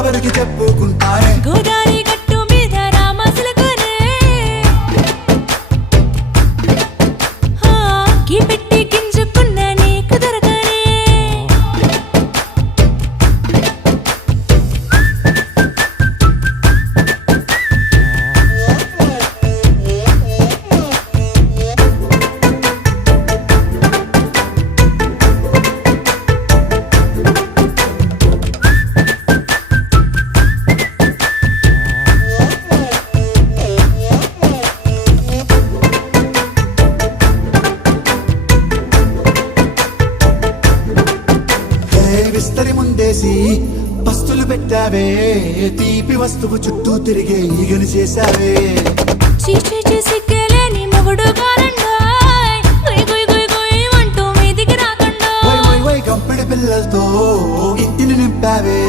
ఎవరికి చెప్పుకుంటానే గోదారి గట్టు మీద రామసులకనే పెట్టి గింజుకున్న నీకు దొరకనే విస్తరి ముందేసి పస్తులు పెట్టావే తీపి వస్తువు చుట్టూ తిరిగే ఈగని చేశావే చీచీ సిగ్గలేని మొగుడు కాలండాయ్ గుయ్ గుయ్ గుయ్ గుయ్ అంటూ మీదికి రాకండా వై వై వై కంపెడి పిల్లలతో ఇంటిని నింపావే